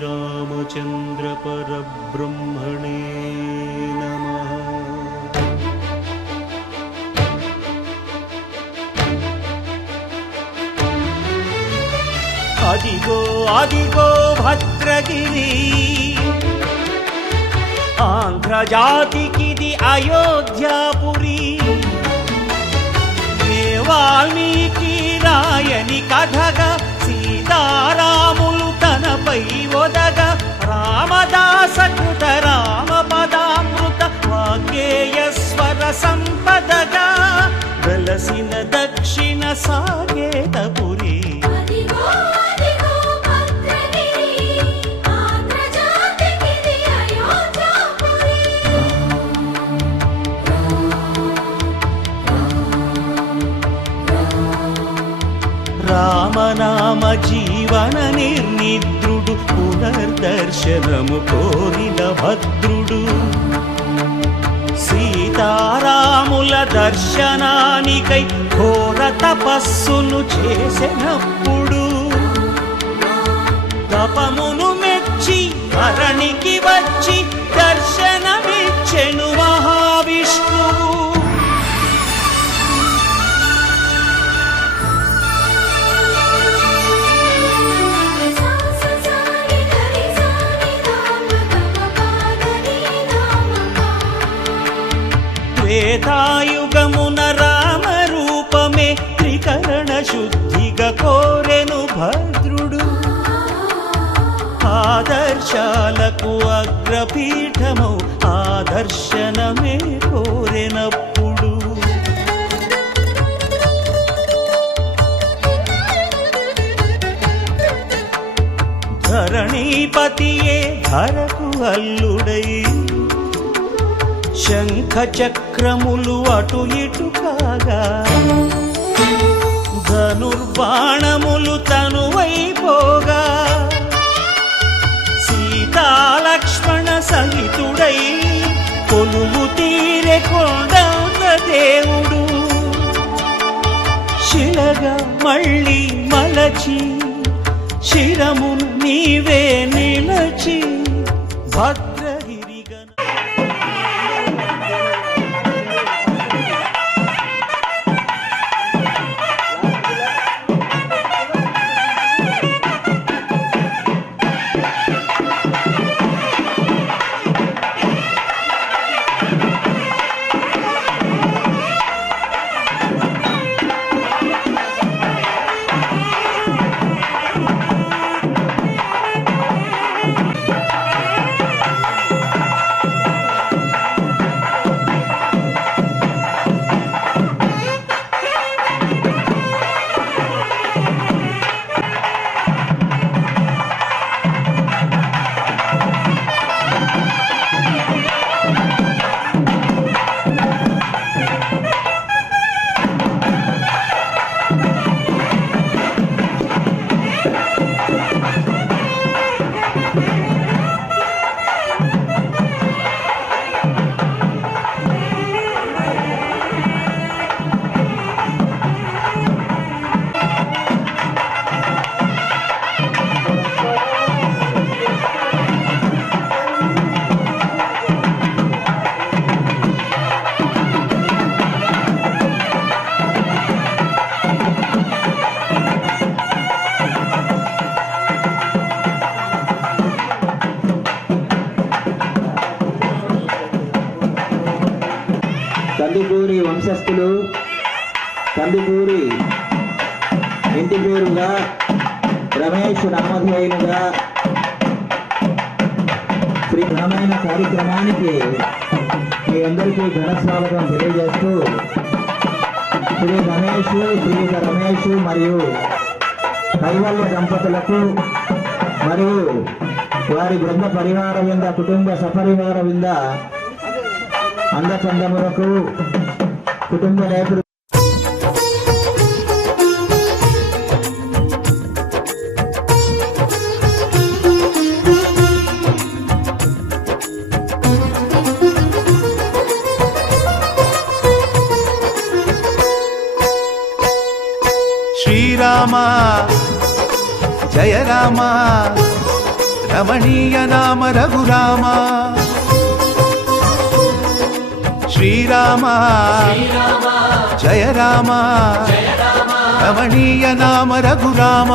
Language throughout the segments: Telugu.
श्रीरामचंद्र परब्रह्मणे नमः। अदिगो अदिगो भद्रगिरि आंध्र जातिकिदि अयोध्यापुरी वाल्मीकि रायनि कथगा सीतारामुलु तनपै ओदगा रामदास कृत राम पदामृत वाग्गेय स्वर संपदगा वेलसिन दक्षिण साकेतपुरी రామనామ జీవన నిర్నిద్రుడు పునర్దర్శనము కోరిన భద్రుడు సీతారాముల దర్శనానికై ఘోర తపస్సును చేసినప్పుడు తపమును మెచ్చి ధరణికి వచ్చి దర్శనమిచ్చెను మహావిష్ణువు. త్రేతాయుగమున రామ రూపమే త్రికరణ శుద్ధిగా కోరెను భద్రుడు. ఆదర్శాలకు అగ్రపీఠమౌ ఆదర్శనమే కోరెనప్పుడు ధరణీపతియే ధరకు అల్లుడై శంఖ చక్రములు అటు ఇటు కాగా ధనుర్బాణములు తనువైపోగా సీతాలక్ష్మణ సహితుడై కొలువు తీరె కొండంత దేవుడు శిలగా మళ్ళీ మలచి శిరమును నీవే నిలచి భద్రగిరిగా కందుకూరి వంశస్థులు కందుకూరి ఇంటి పేరుగా రమేష్ నామధేయులుగా శ్రీ ఘనమైన కార్యక్రమానికి మీ అందరికీ ఘన స్వాగతం తెలియజేస్తూ శ్రీ రమేష్ మరియు కైవల్య దంపతులకు మరియు వారి బృంద పరివార వింద కుటుంబ సపరివార వింద అందచందములకు కుటుంబ నేతృత్వం జయ రామ రమణీయ నామ రఘురామ శ్రీరామ జయ రామ రమణీయ నామ రఘురామ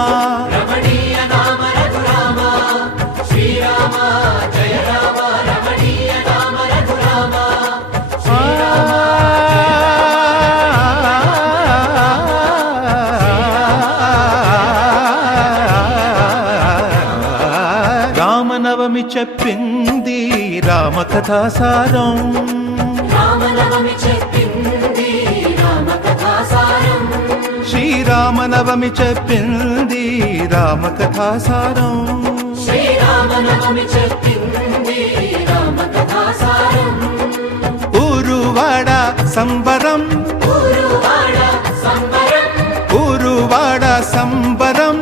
రామనవమి చెప్పింది రామకథాసారం శ్రీరామనవమి చెప్పింది రామకథాసారం ఊరువాడ సంబరం ఊరువాడ సంబరం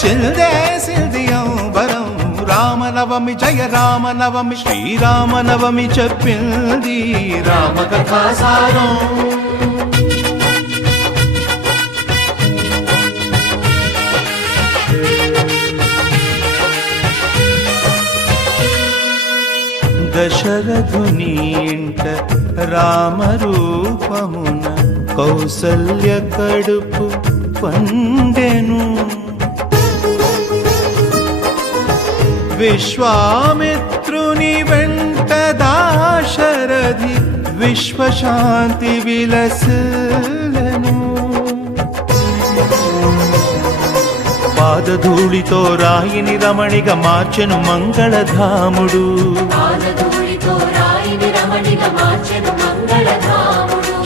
చిల్దేసింది అంబరం రామనవమి జయ రామనవమి శ్రీరామనవమి చెప్పింది రామకథాసారం దశరథుని ఇంట రామరూపమున కౌసల్య కడుపు పండెను విశ్వామిత్రుని వెంట దాశరథి విశ్వశాంతి విలసిల్లెను పాదధూళితో రాయిని రమణిగా మార్చెను మంగళధాముడు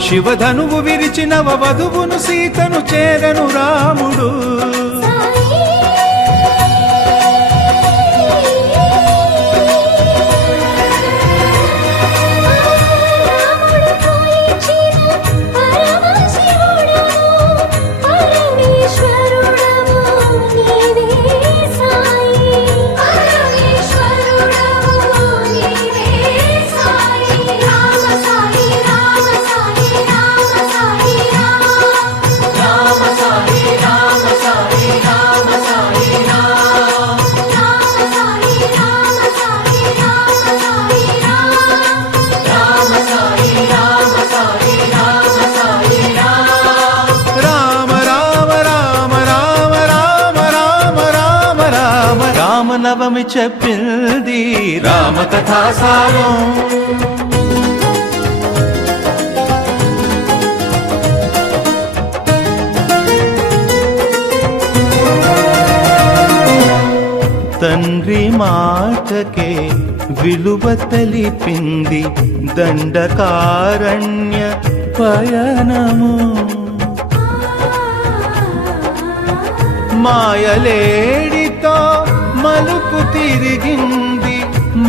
శివధనువు విరిచి నవ వధువును సీతను చేరను రాముడు రామనవమి చెప్పింది రామకథాసారం తండ్రి మాటకే విలువ తెలిపింది దండకారణ్య పయనము మాయలేడితో మలుపు తిరిగింది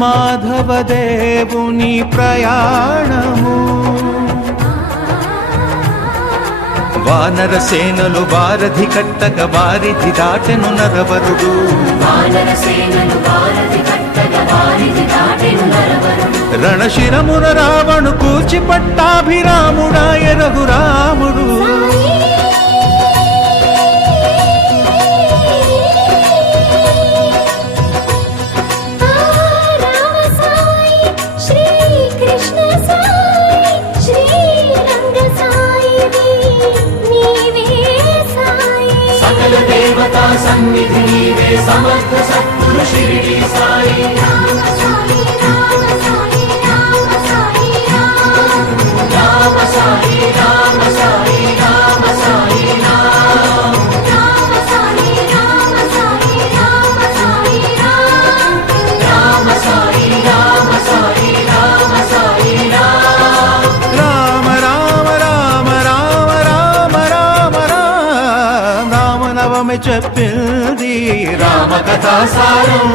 మాధవదేవుని ప్రయాణము వానర సేనలు వారధి కట్టక వారిధి దాటెను నరవరుడు రణశిరమున రావణు కూచి పట్టాభిరాముడాయ రఘురాముడు సన్నిధి నీవే సమర్థ సద్గురు శిరిడి సాయి రామ సాయి రామ సాయి రామ సాయి రామ సాయి రామ సాయి రామ సాయి రామ సాయి రామ సాయి రామ సాయి రామ సాయి రామ సాయి రామ సాయి రామ రామ రామ రామ రామ రామ రామ రామనవమి చెప్పింది రామకథాసారం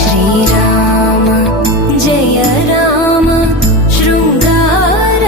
శ్రీరామ జయ రామ శృంగార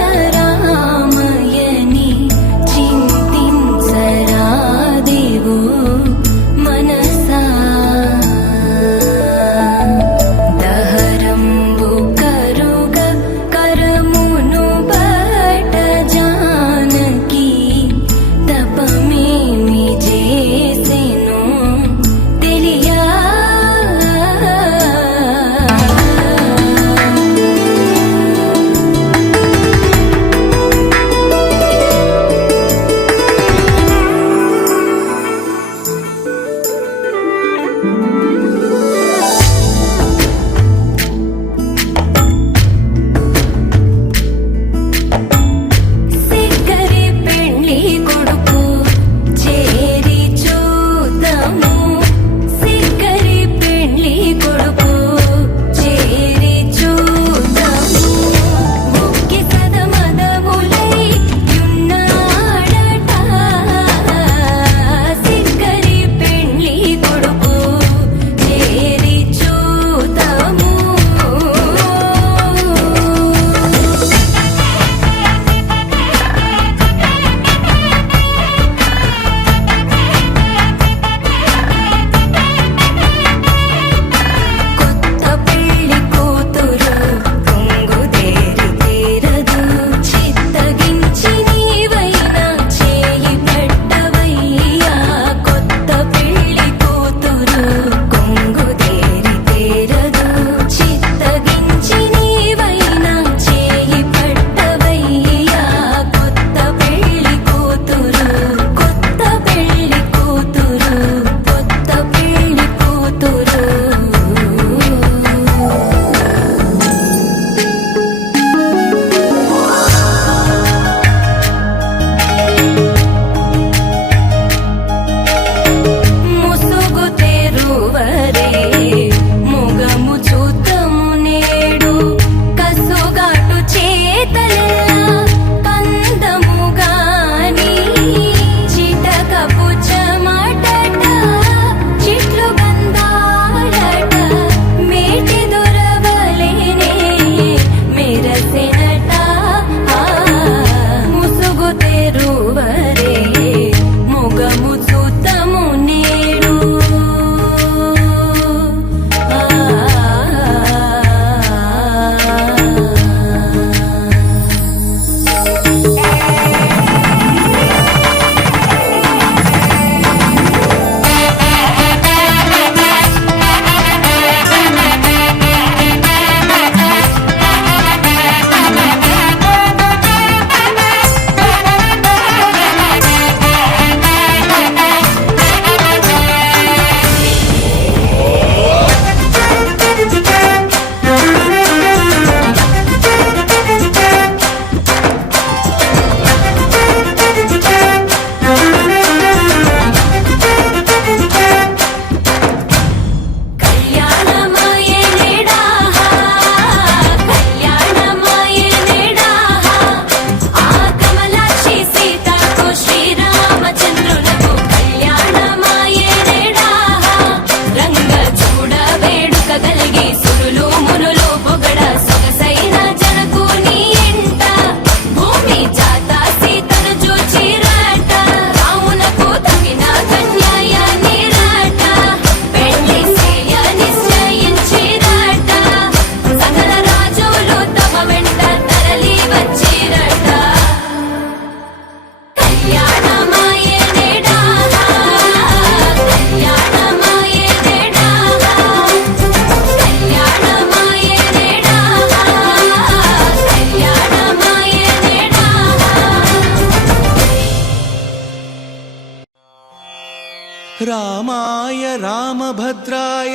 రామాయ రామభద్రాయ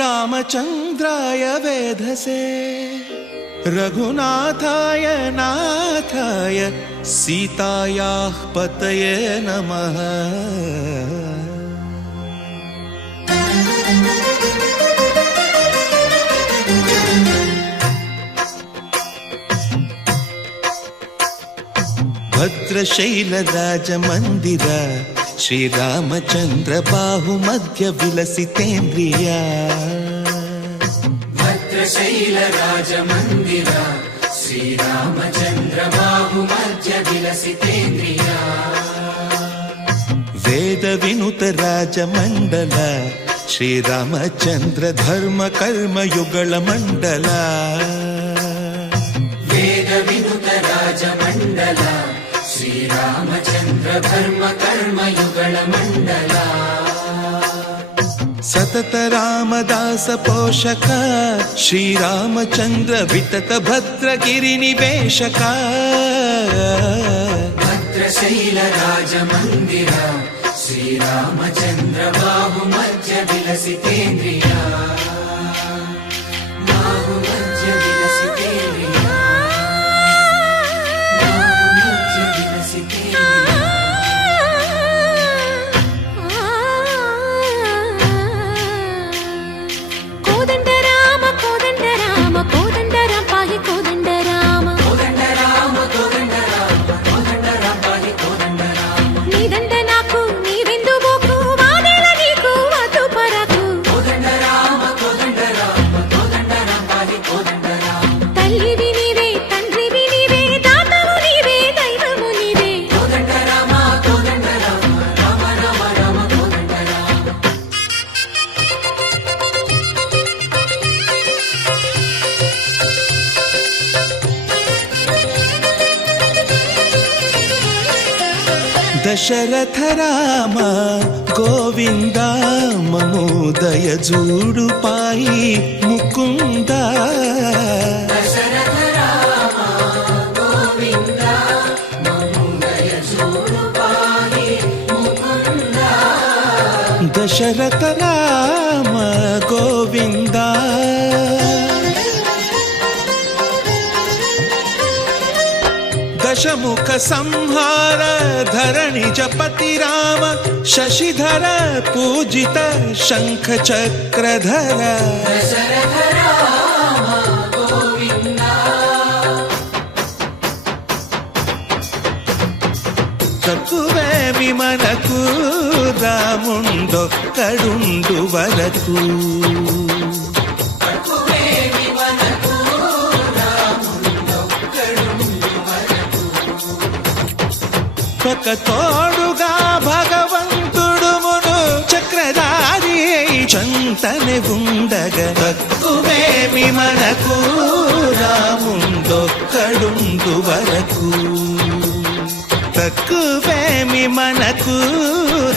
రామచంద్రాయ వేధసే రఘునాథాయ నాథాయ సీతాయాః పతయే నమః. భద్రశైలరాజమందిర శ్రీరామచంద్ర బాహుమధ్య విలసితేంద్రియా. భద్రశైలరాజమందిర శ్రీరామచంద్ర బాహుమధ్య విలసితేంద్రియా. వేద వినుత రాజమండల శ్రీరామచంద్ర ధర్మ కర్మ యుగళ మండల. వేద వినుత రాజమండల శ్రీరామచంద్ర ధర్మ కర్మ యుగళ మండల. సతత రామదాస పోషక శ్రీరామచంద్ర వితత భద్రగిరి నివేశక. భద్రశైల రాజమందిర శ్రీరామచంద్ర బాహుమధ్య విలసితేంద్రియా. బాహుమధ్య విలసితేంద్రియా. బాహుమధ్య విలసితేంద్రియా. కోదండ రామ కోదండ రామ కోదండ రామ పాహి కోదండ రామ కోదండ రామ కోదండ రామ కోదండ రామ పాహి కోదండ రామ. నీదండ నాకు నీవెందు బోకు వాదేల నీకు వద్దు పరకు. కోదండ రామ కోదండ రామ కోదండ రామ పాహి కోదండ రామ. తల్లివి నీవే తండ్రివి నీవే దాతవు నీవే దైవము నీవే. కోదండ రామ కోదండ రామ రామ రామ రామ కోదండ రామ. దశరథ రామ గోవింద మమోదయ జూడు పాయి ముకుంద. దశరథ రామ గోవింద మమోదయ జూడు పాహి ముకుంద. దశరథ రామ గోవింద. దశముఖ సంహార ధరణి జపతి రామ శశిధర పూజిత శంఖ చక్రధర. దశరథ రామ గోవింద. తక్కువేమి మనకు రాముండొక్కడుండు వరకు. తక్కువేమి మనకు రాముడొక్కడుండు వరకు. ఒక తోడుగా భగవంతుడు మును చక్రధారి చంతనే ఉండగా. తక్కువేమి మనకు రాముండొక్కడుండు వరకు. తక్కువేమి మనకు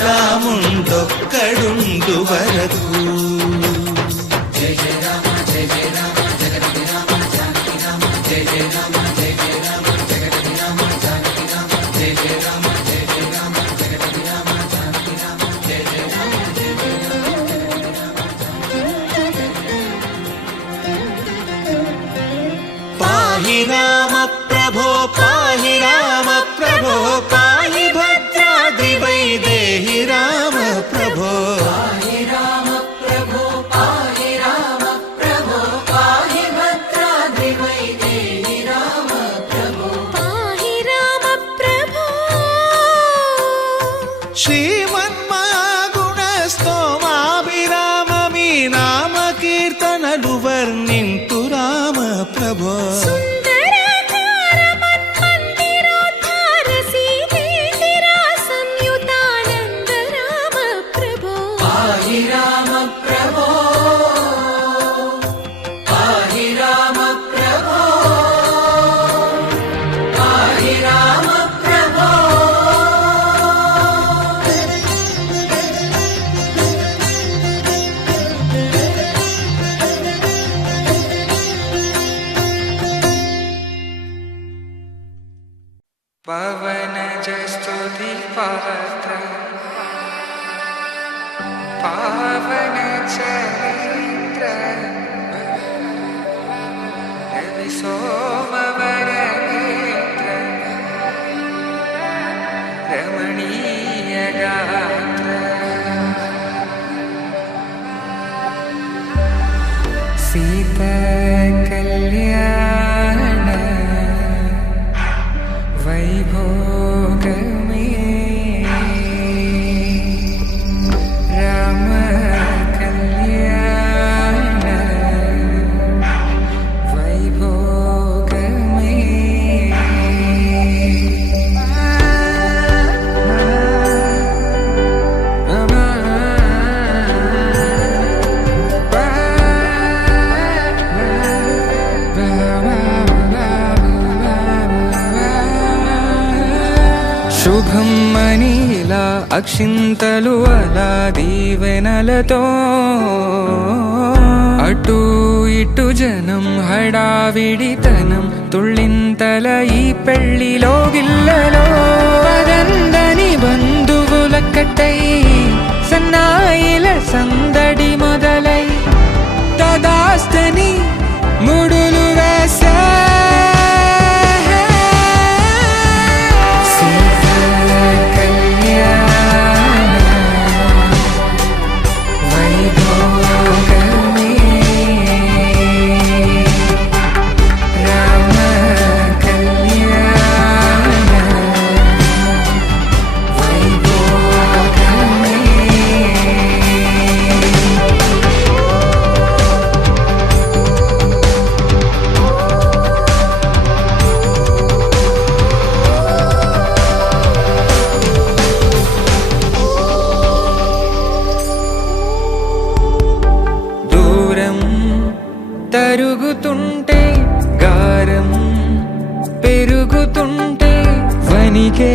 రాముండొక్కడుండు వరకు. జయ జయ రామ జయ జయ రామ జగతి రామ జానకి రామ జయ జయ రామ జయ జయ రామ జగతి రామ జానకి రామ జయ జయ రామ జయ జయ రామ జగతి రామ జానకి రామ జయ జయ రామ జయ జయ రామ. పాహి రామ ప్రభో పాహి రామ ప్రభో పాహి భద్రాద్రి వైదేహి రామ ప్రభో. పాహి రామ ప్రభో పాహి రామ ప్రభో పాహి భద్రాద్రి వైదేహి రామ ప్రభో. పాహి రామ ప్రభో. శ్రీమన్మగుణ స్తోమాభిరామ మీ నామ కీర్తనలు వర్ణింతు రామ ప్రభో. సుందరాకార మన్మందిరోద్ధార సీతేందిరా సంయుతానంద రామ ప్రభో. పాహి రామ ప్రభో పాహి రామ ప్రభో పాహి రామ ప్రభో. पवनज स्तुति पात्र పావన చరిత్ర రవి సోమవర నేత్ర రమణీయ గాత్ర సీత కళ్యాణ వైభోగమే రామ కళ్యాణ వైభోగమే శుభం మనీలా అక్షింతలు అలా దీవెనలతో అటు ఇటు జనం హడావిడితనం తుళ్ళింతల ఈ పెళ్లిలో గిల్లలో పదందని బంధువుల కట్టై సన్నాయిల సందడి మొదలై తదాస్తని ముడులు వేసే తరుగుతుంటే గారం పెరుగుతుంటే వనికే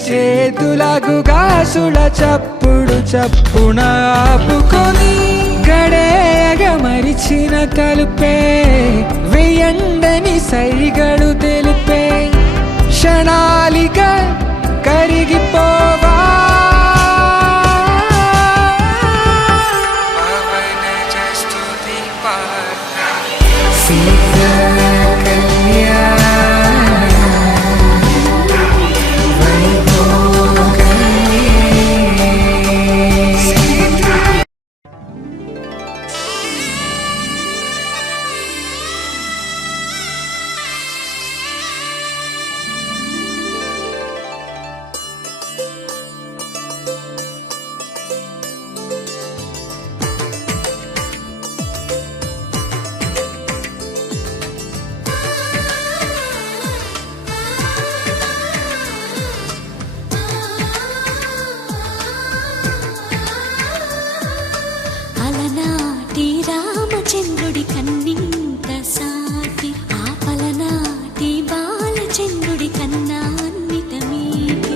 చేతులకు గాసుల చప్పుడు చప్పున ఆపుకొని గడేయగ మరిచిన తలుపే వేయండని సైగడు తెలిపే క్షణాలిక కరిగిపోవా అలనాటి రామచంద్రుడి కన్నింత సాటి ఆపలనాటి బాలచంద్రుడి కన్నా అన్నిట మీటి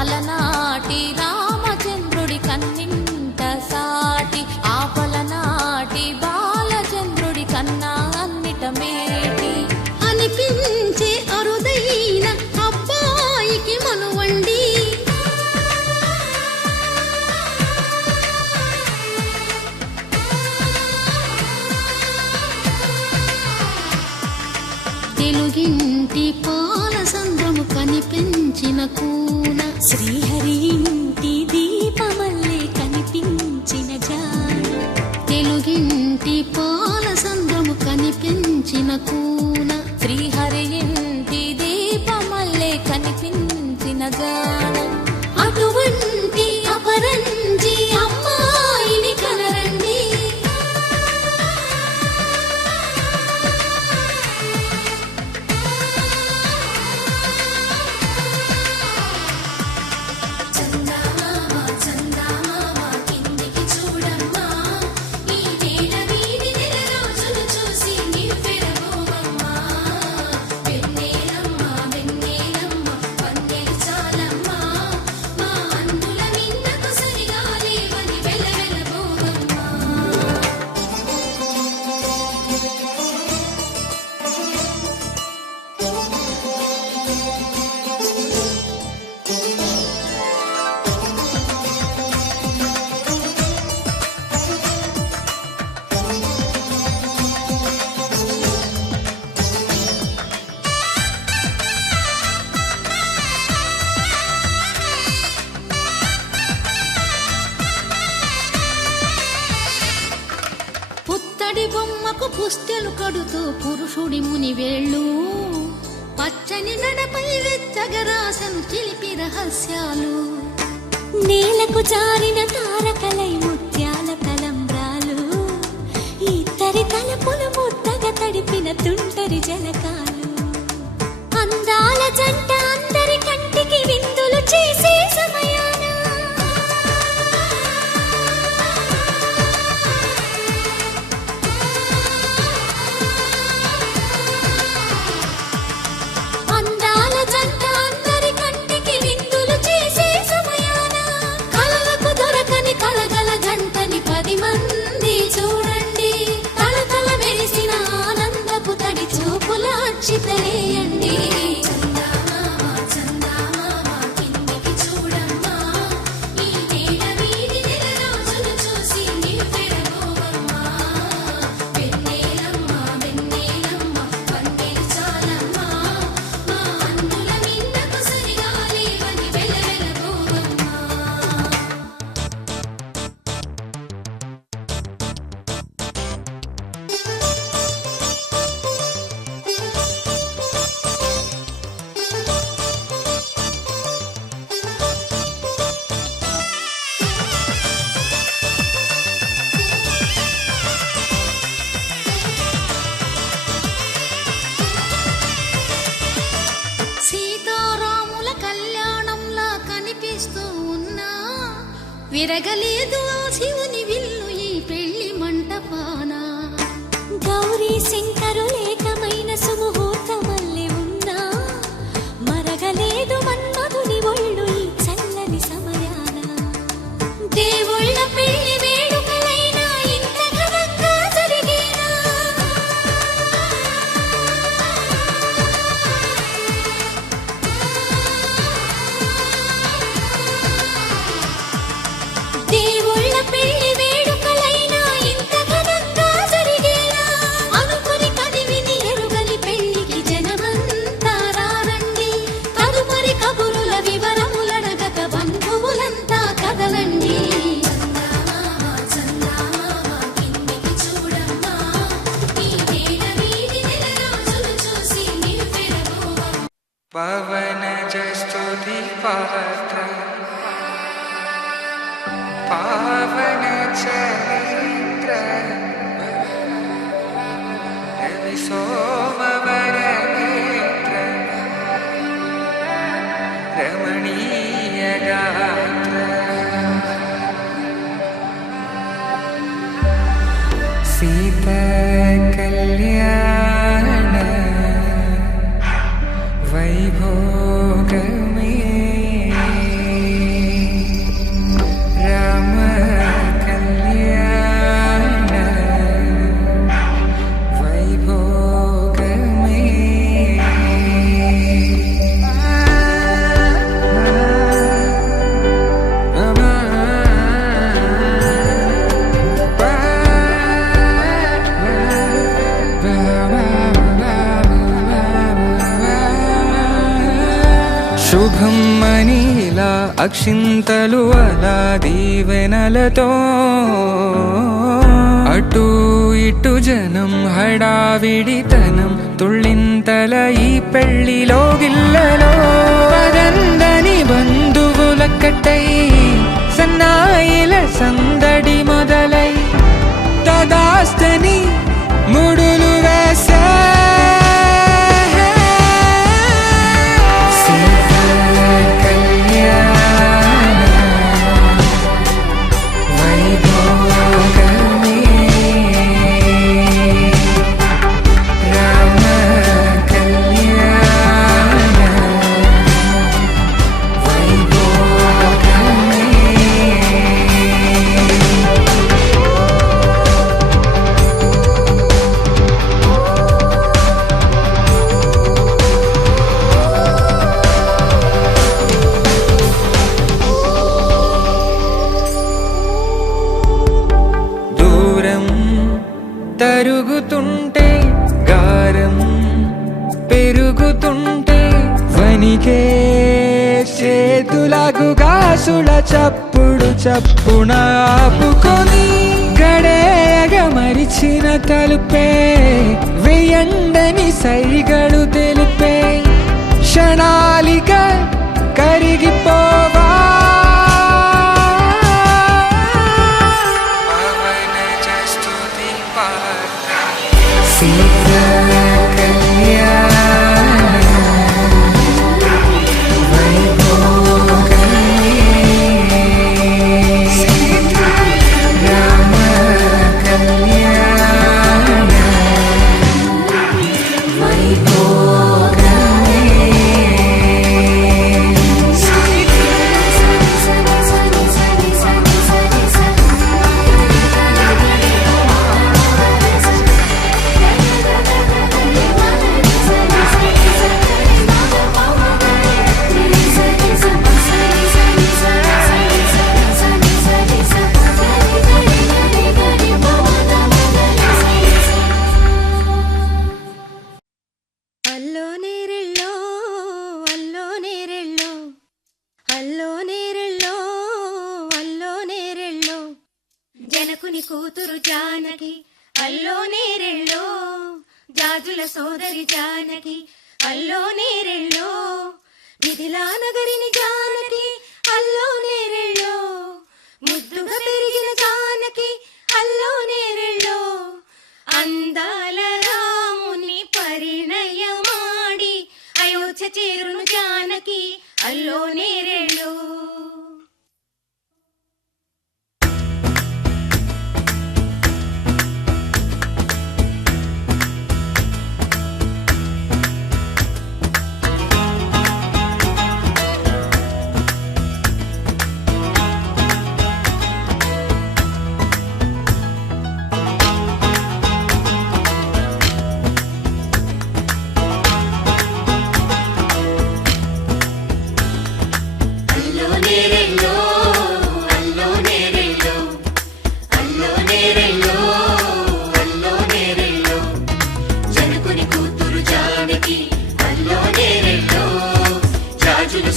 అలనాటి రామచంద్రుడి కన్నింత సాటి ఆపలనాటి బాలచంద్రుడి కన్నా అన్నిట మేటి అనిపించే అరుదైన అబ్బాయికి మనువండి తెలుగింటి పాల సంద్రము కనిపించిన కూన శ్రీహరి ఇంటి దీపమల్లే కనిపించిన జాన తెలుగింటి పాల సంద్రము కనిపించిన కూన శ్రీహరి ఇంటి దీపమల్లే కనిపించిన జాన అటువంటి అపరంజి అమ్మాయిని కనరండి చాలమ్మా మా అందుల మిన్నకు సరిగా పుస్తెలు కడుతూ పురుషుడి ముని వేళ్ళు పచ్చని నడపై వెచ్చగరాసను చిలిపి రహస్యాలు నేలకు జారిన తారకలై ముత్యాల తలంబ్రాలు ఇద్దరి తలపులు ముద్దగా తడిపిన తుంటరి జలకాలు అందాల జంట అందరి కంటికి విందులు చేసే సమయాన అందాల జంట అందరి కంటికి విందులు చేసే సమయాన కలలకు దొరకని కలగల జంటని 10 మంది చూడండి తలతల మెరిసిన ఆనందపు తడి చూపుల అచ్చితలేయండి సీతారాముల కళ్యాణంలా కనిపిస్తూ ఉన్నా విరగలేదు ఆ శివుని విల్లు ఈ పెళ్లి మంటపాన గౌరీ శంకరులేకమైన సుముహూర్తమల్లె ఉన్నా మరగలేదు మన్మధుని ఒళ్ళు ఈ చల్లని సమయాన దేవుళ్ళ పెళ్లి వేడుకలైనా ఇంత ఘనంగా జరిగేనా దేవుళ్ళ పెళ్లి వేడుకలైనా ఇంత ఘనంగా జరిగేలా అనుకుని కదివిని ఎరుగని పెళ్లికి జనమంతా రారండి తదుపరి కబురుల వివరములడగక బంధువులంతా కదలండి పవనజ స్తుతి పాత్ర పావన చరిత్ర రవి సోమవర నేత్ర రమణీయ గాత్ర సీత కళ్యాణ వైభోగమే రామ కళ్యాణ వైభోగమే శుభం మనీలా అక్షింతలు అలా దీవెనలతో అటు ఇటు జనం హడావిడితనం తుళ్ళింతల ఈ పెళ్లిలో గిల్లలో పదందని బంధువులక్కటై సన్నాయిల సందడి మొదలై తదాస్తని ముడులు వేసే తరుగుతుంటే గారం పెరుగుతుంటే వనికే చేతులకు గాసుల చప్పుడు చప్పున ఆపుకొని గడేయగమ మరిచిన తలుపే వెయ్యండని సైగడు తెలిపే క్షణాలిగా కరిగిపోవా జనకుని కూతురు జానకి అల్లో నేరెళ్ళో జాజుల సోదరి జానకి అల్లో నేరెళ్ళో మిథిలా నగరిని జానకి అల్లో నేరెళ్ళో ముద్దుగా పెరిగిన జానకి అల్లో నేరెళ్ళో అందాల రాముని పరిణయమాడి అయోధ్య చేరును జానకి అల్లో నేరెళ్ళో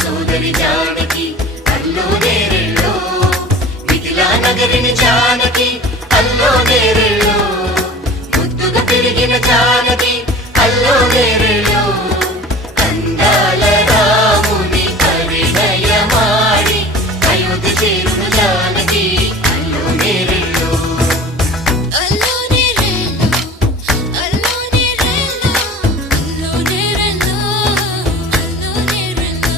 సోదరి జానకి అల్లో నేరెళ్ళో మిథిలా నగరిని జానకి అల్లో నేరెళ్ళో ముద్దుగా పెరిగిన జానకి అల్లో నేరెళ్ళో అందాల రాముని పరిణయమాడి అయోధ్య చేరును జానకి అల్లో నేరెళ్ళో అల్లో నేరెళ్ళో అల్లో నేరెళ్ళో అల్లో నేరెళ్ళో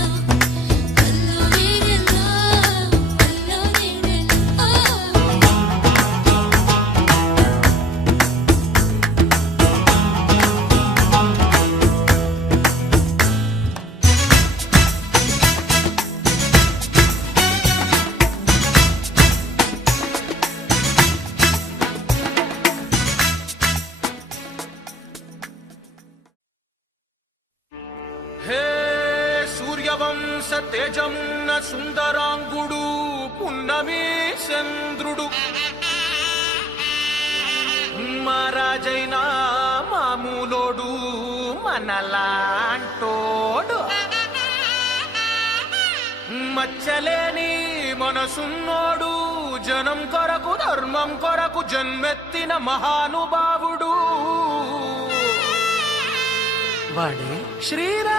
అల్లో నేరెళ్ళో హే సూర్యవంశ తేజమున్న సుందరాంగుడు పున్నమి చంద్రుడు మహారాజైన మామూలోడు మనలాంటోడు మచ్చలేని మనసున్నోడు జనం కొరకు ధర్మం కొరకు జన్మెత్తిన మహానుభావుడు వాడే శ్రీరాముడు.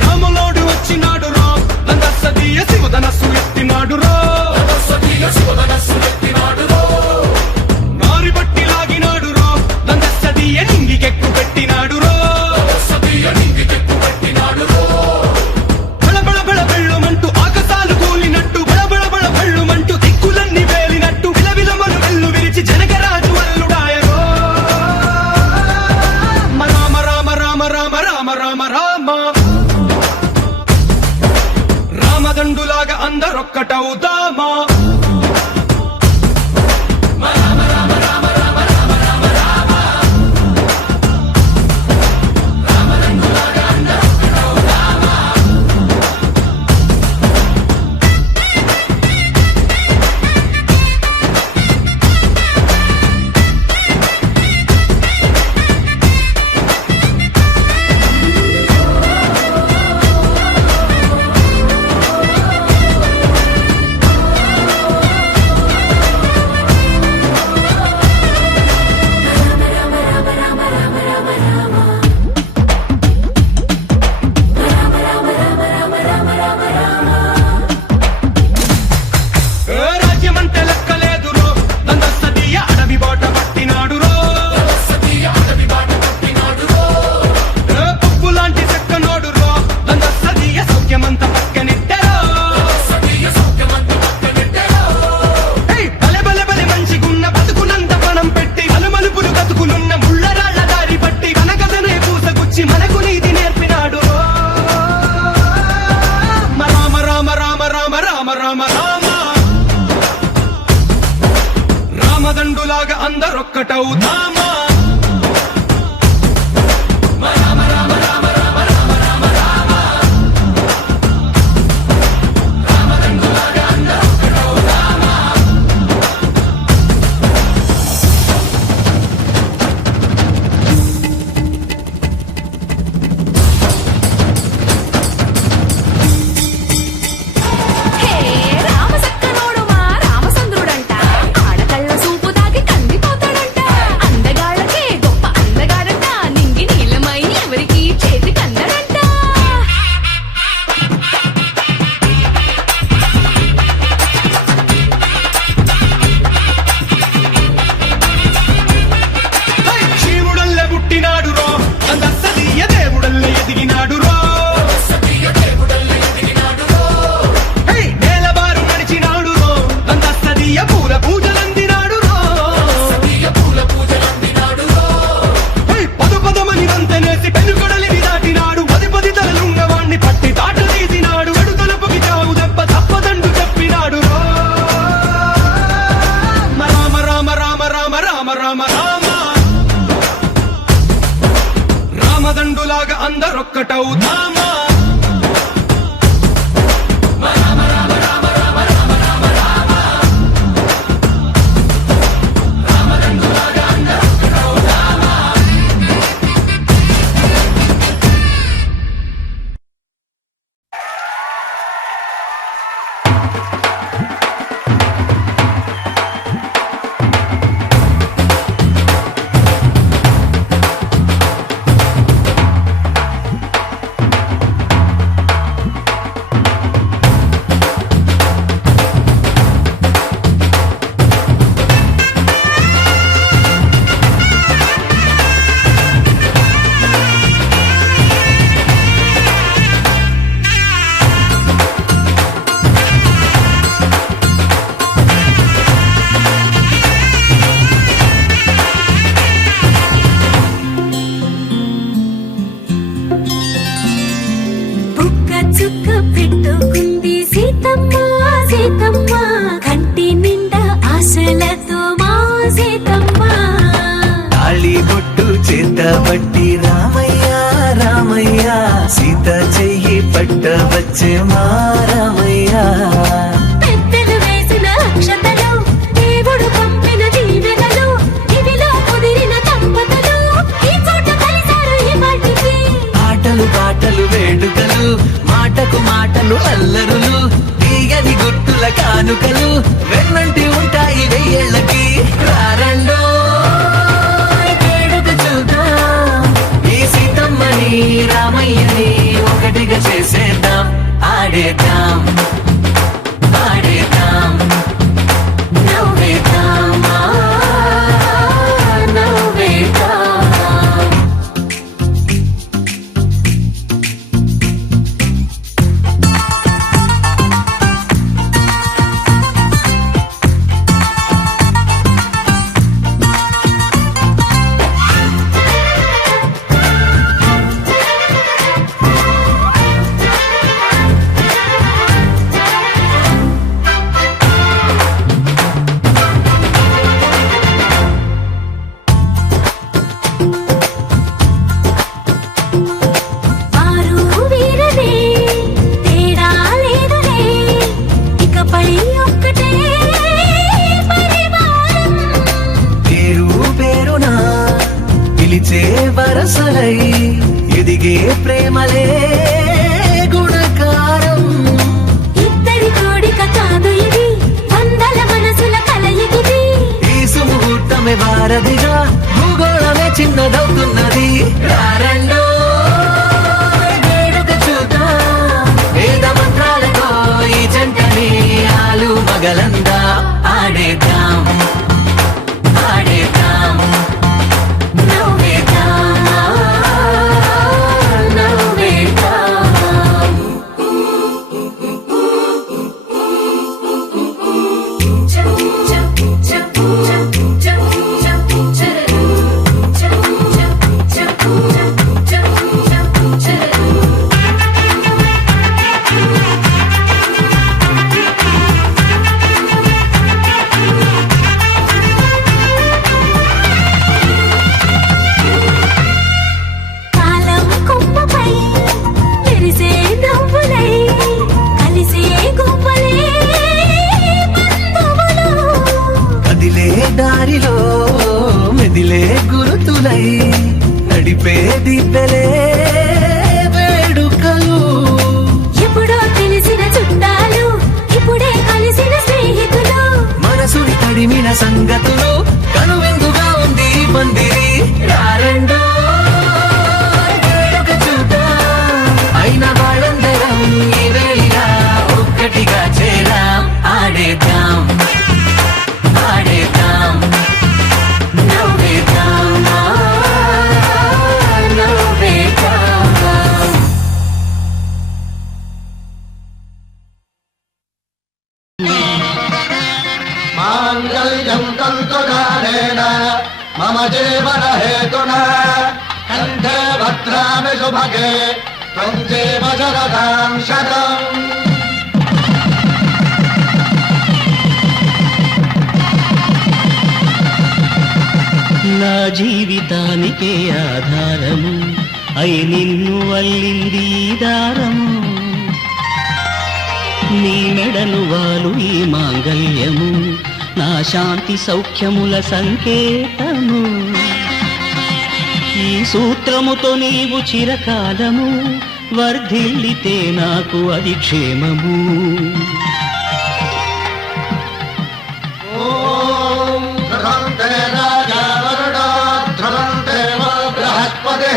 రాములోడు వచ్చినాడు రా నందసదీయ శివధనస్సు ఎత్తినాడు రా నారి బట్టి లాగినాడు రా నందసదీయ రామనందులాగా అందరొక్కటవుదామా చుక్క పెట్టుకుంది సీతమ్మ సీతమ్మ కంటి నిండా ఆశలతో మా సీతమ్మ తాళి బొట్టు చేతబట్టి రామయ్య రామయ్య సీత చెయ్యి పట్టవచ్చే మా రామయ్య పెద్దలు వేసిన అక్షతలు దేవుడు పంపిన దీవెనలు ఇవిలో కుదిరిన దంపతులు ఈ చోట కలిసారు ఈ వాటికి ఆటలు పాటలు వేడుకలు మాటకు మాటలు అల్లరులు తీయని గుర్తుల కానుకలు వెన్నంటి ఉంటాయి వెయ్యేళ్ళకి రారండో వేడుక చూద్దాం ఈ సీతమ్మని రామయ్యని ఒకటిగా చేసేద్దాం ఆడేద్దాం పాడేద్దాం నవ్వేద్దాం నవ్వేద్దాం వరసలై ఎదిగే ప్రేమలే గుణకారం ఇద్దరి కోడిక కాదు ఇది వందల మనసుల కలయికిది ఈ సుముహూర్తమే వారధిగా భూగోళమే చిన్నదవుతున్నది రారండో వేడుక చూద్దాం వేద మంత్రాలతో ఈ జంటని ఆలు మగలందా ఆడేద్దాం ఆడేద్దాం దారిలో మెదిలే గురుతులై నడిపే దిబ్బెలే వేడుకలు ఎప్పుడో తెలిసిన చుట్టాలు ఇప్పుడే కలిసిన స్నేహితులు మనసుని తడిమిన సంగతులు కనువిందుగా ఉంది పందిరి రారండో వేడుక చూద్దాం అయిన వాళ్ళందరం ఈ వేళ ఒక్కటిగా చేరాం ఆడేద్దాం ఆడేద్దాం నవ్వేద్దాం నవ్వేద్దాం మాంగళ్యం తంతుగానేన మమ జీవన హేతునా కంఠే భద్రామి శుభగే త్వం జీవ శరదాం శతం. నా జీవితానికే ఆధారము అయి నిన్ను అల్లింది దారము నీ మెడను వాలు ఈ మాంగళ్యము నా శాంతి సౌఖ్యముల సంకేతము ఈ సూత్రముతో నీవు చిరకాలము వర్ధిల్లితే నాకు అది క్షేమము ఓం ధ్రువంతే రాజా వరుణో ధ్రువంతే బృహస్పతి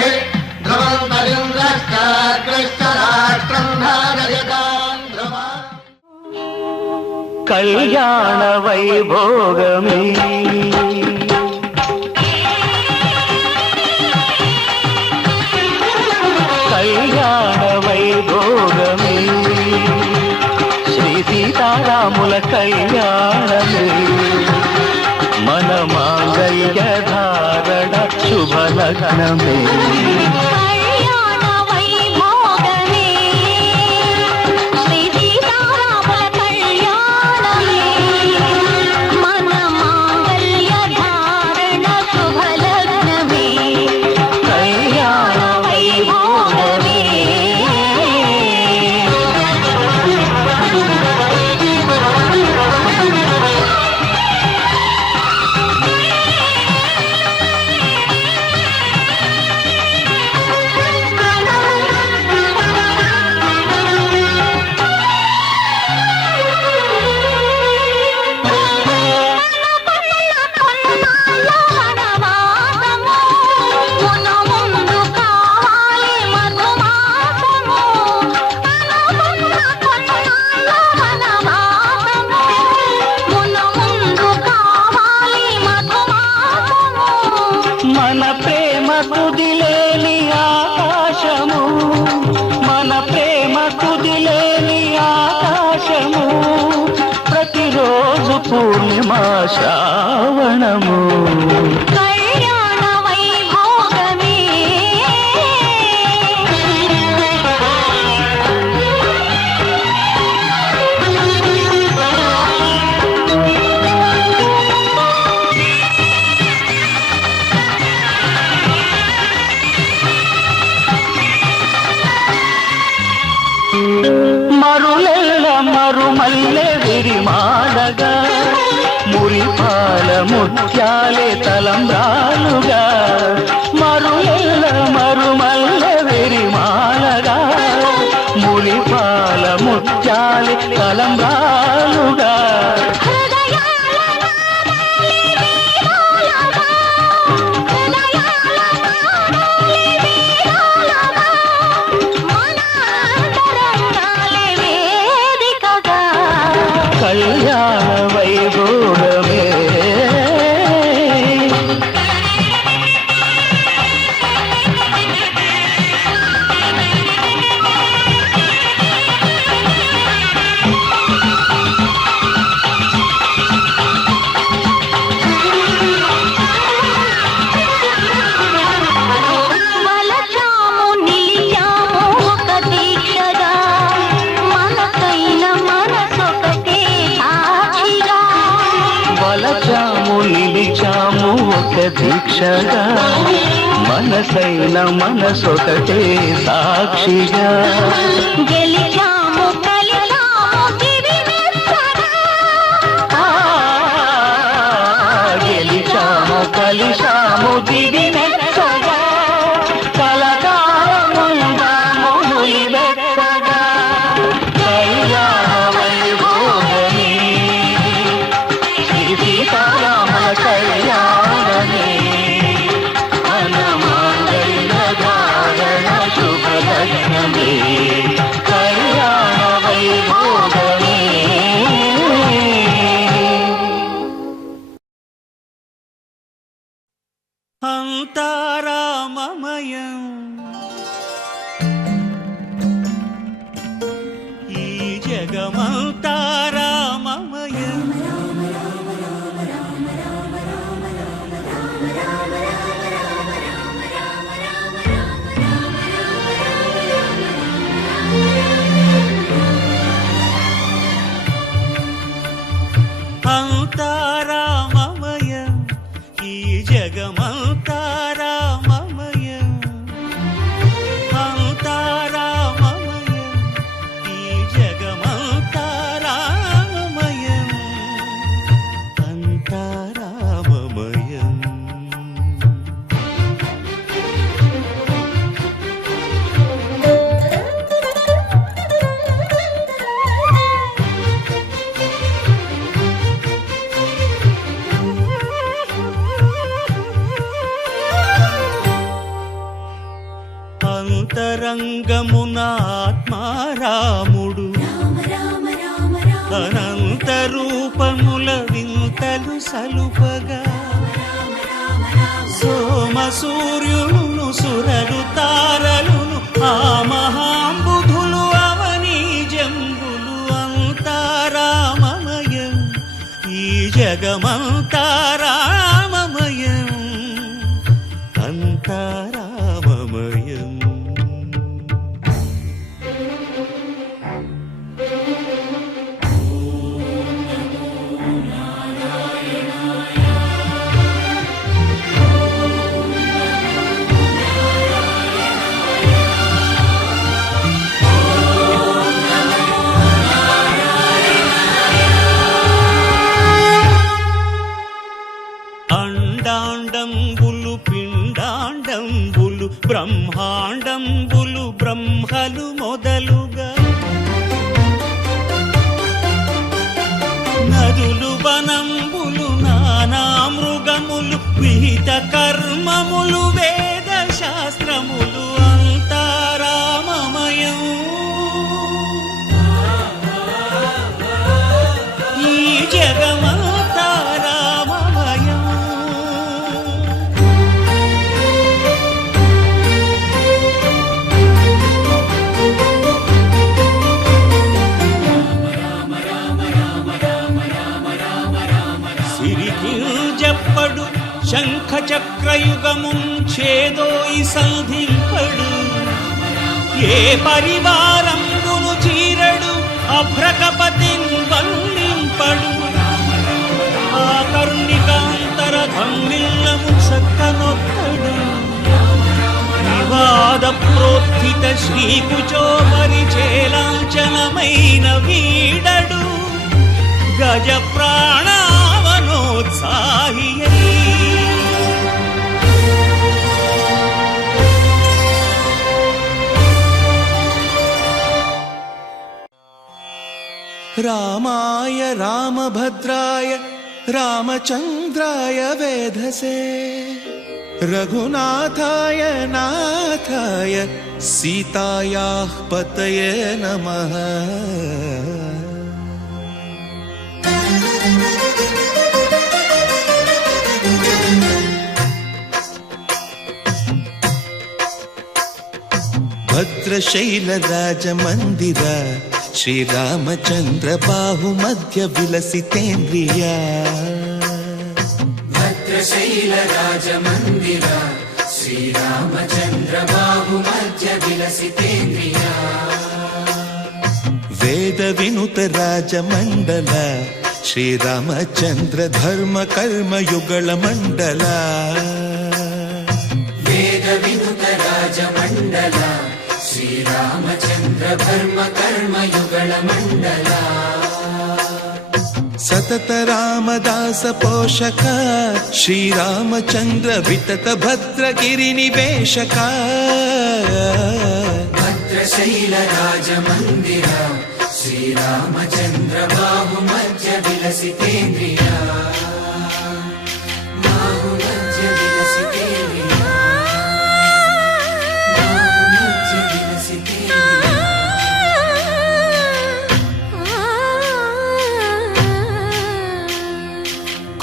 ధ్రువంతరింద్రష్టాగ్రష్టరాష్ట్రం ధారయతాం ధ్రువ కళ్యాణ వైభోగమే కళ్యాణ వైభోగమే శ్రీ సీతారాముల కళ్యాణమే మన మాంగళ్య ధారణ శుభలగ్నమే కళ్యాణ వైభోగమే శ్రీ సీతారాముల కళ్యాణమే మన మాంగళ్య ధారణ శుభలగ్నమే కళ్యాణ వైభోగమే మన ప్రేమ కుదిలేని ఆకాశము మన ప్రేమ కుదిలేని ఆకాశము ప్రతిరోజు పూర్ణిమా శ్రావణము కళ్యాణ వైభోగమే మరులెల్ల మరుమల్లె విరిమాలగా మురిపాల ముత్యాలే తలంబ్రాలుగా మరులెల్ల మరుమల్లె విరిమాలగా మురిపాల ముత్యాలే తలంబ్రాలుగా కళ్యాణ వైభోగమే వలచాము నిలిచాము ఒక దీక్షగా మనకైన మనసొకటే సాక్షిగా వలచాము నిలిచాము ఒక దీక్షగా మనసైన మనసొకటే సాక్షిగా గెలిచాము కలిచాము దివి మెచ్చగా గెలిచాము కలిశాము దివి మెచ్చగా కలకాలముందాము నులివెచ్చగా కళ్యాణ వైభోగమే శ్రీ సీతారాముల కళ్యాణమే మన మాంగళ్య ధారణ శుభలగ్నమే కళ్యాణ అంతరంగమున ఆత్మారాముడు అనంత రూపముల వింతలు సలుపగా సోమ సూర్యులను సురలు తారలును ఆ మహాంబుధులు అవనీ జంబులు అంతారామమయం ఈ జగమంతారామమయం అంతారామమయం. అండాండంబులు పిండాండంబులు బ్రహ్మాండంబులు బ్రహ్మలు మొదలుగా నదులు వనంబులు నానా మృగములు విహిత కర్మములు వేద శాస్త్రములు అంతారామమయం ఈ జగమంతారామమయం. సిరికింజప్పడు శంఖ చక్రయుగముంచేదోయి సంధింపడు ఏ పరివారంబును చీరడు అభ్రకపతిన్ వల్లింపడు ఆ కర్ణికాంతర ధమ్మిల్లము చక్కనొక్కడు వివాద ప్రోత్థిత శ్రీకుచో పరిచేలాంచనమైన వీడడు గజ ప్రాణావనోత్సాహియై రామాయ రామభద్రాయ రామచంద్రాయ వేధసే రఘునాథాయ నాథాయ సీతాయాః పతయే నమః. భద్రశైలరాజమందిర శ్రీరామచంద్ర బాహుమధ్య విలసితేంద్రియా భద్రశైలరాజమందిర శ్రీరామచంద్ర బాహుమధ్య విలసితేంద్రియా వేద వినుత రాజమండల శ్రీరామచంద్ర ధర్మ కర్మ యుగళ మండల వేద వినుత రాజమండల శ్రీరామచంద్ర ధర్మ కర్మ యుగళ మండల సతత రామదాస పోషక శ్రీరామచంద్ర వితత భద్రగిరి నివేశక భద్రశైల రాజమందిర శ్రీరామచంద్ర బాహుమధ్య విలసితేంద్రియా బాహుమధ్య విలసితేంద్రియా బాహుమధ్య విలసితేంద్రియా.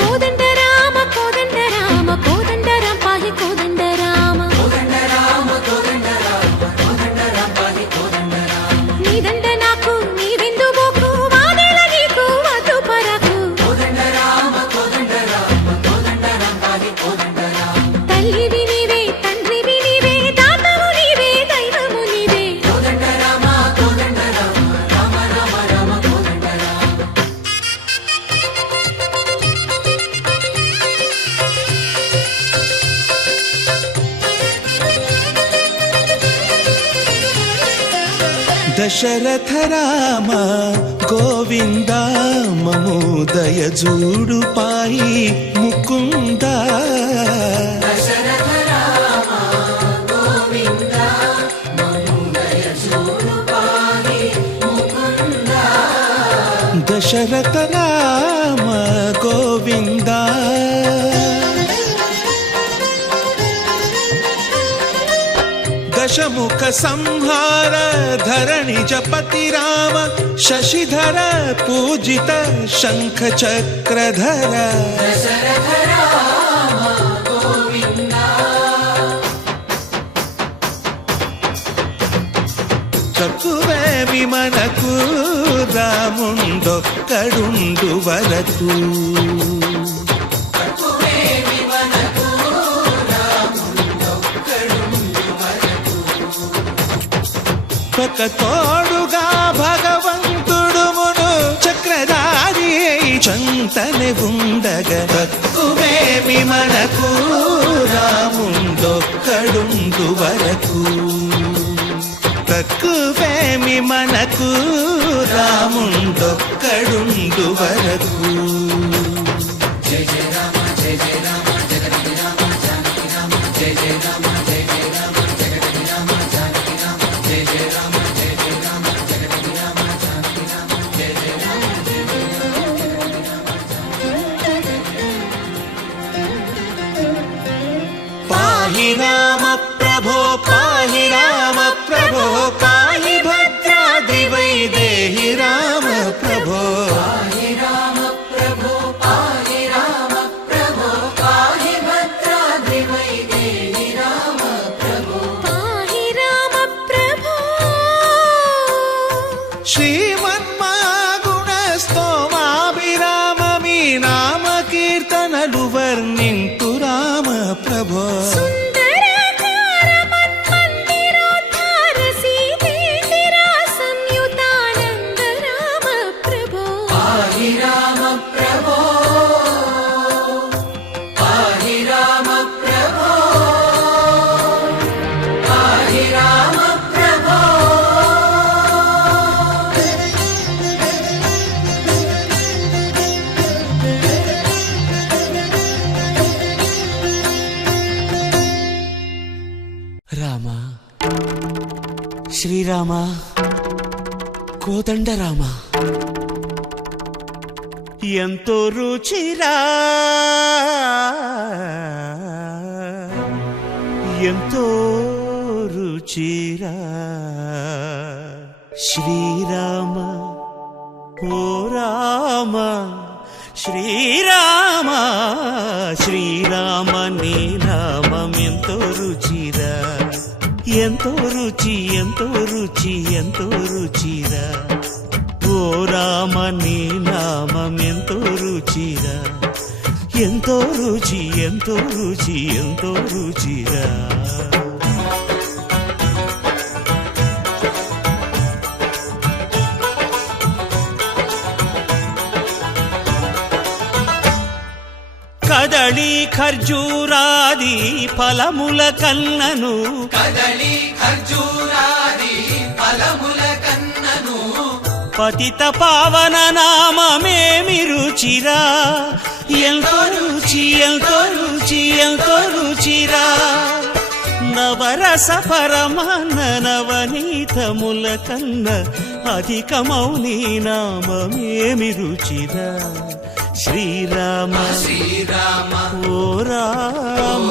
కోదండ రామ కోదండ రామ కోదండ రామ పాహి కోదండ రామ కోదండ రామ కోదండ రామ కోదండ రామ పాహి కోదండ రామ నీదండ నాకు నీవెందు బోకు వాదేల నీకు వద్దు పరకు కోదండ రామ కోదండ రామ కోదండ రామ పాహి కోదండ రామ తల్లివి నీవే తండ్రివి నీవే దాతవు నీవే దైవము నీవే కోదండ రామ కోదండ రామ రామ రామ రామ కోదండ రామ. దశరథ రామ గోవింద మము దయజూడు పాయి ముకుంద దశరథ రామ గోవింద మము దయచూడు పాహి ముకుంద. దశరథ రామ గోవింద దశము शतमुख संहार धरणिजपति राम शशिधर पूजित शंख चक्रधर दशरथ राम गोविंद తక్కువే విమనకు రాముండొక్కడుండు వరకు ఒక తోడుగా భగవంతుడుమును చక్రధారి చంతనే ఉండగా తక్కువే విమనకు రాముండొక్కడుండు వరకు తక్కువేమి మనకు రాముండొక్కడుండు వరకు జయ జయ రామ జయ జయ రామ జగతి రామ జానకి రామ జయ జయ రామ జయ జయ రామ జగతి రామ జానకి రామ జయ జయ రామ జయ జయ రామ జగతి రామ జానకి రామ జయ జయ రామ జయ జయ రామ పాహి రామ ప్రభో పాహి రామ ప్రభో పాహి భద్రాద్రి వైదేహి రామ ప్రభో पाहि राम प्रभो पाहि राम प्रभो पाहि भद्राद्रि वैदेहि राम प्रभो पाहि राम प्रभो శ్రీమన్మాగుణస్తోమాభిరామ మీ నామ కీర్తనలు వర్ణింతు రామ ప్రభో सुन्दराकार मन्मन्दिरोद्धार सीतेतिरा संयुतानन्द राम प्रभो पाहि राम प्रभो पाहि राम प्रभो पाहि राम प्रभो రామ శ్రీరామ కోదండ రామ ఎంతో రుచిరా ఎంతో రుచిరా శ్రీరామ ఓ రామ శ్రీరామ శ్రీరామ నీ నామం ఎంతో రుచిరా ఎంతో రుచి ఎంతో రుచి ఎంతో రుచిరా ఓ రామ నీ నామం ఎంతో రుచిరా ఎంతో రుచి ఎంతో రుచి ఎంతో రుచిరా కదళి ఖర్జూరాది ఫలముల కన్నను కదలి ఖర్జూరాది ఫలముల కన్నను పతిత పావన నామమేమి రుచిరా ఎంతో రుచి ఎంతో రుచి ఎంతో రుచిరా నవరస పరమాన్న నవనీతముల కన్న అధికమౌ నీ నామమేమి రుచిరా శ్రీరామ శ్రీరామ ఓ రామ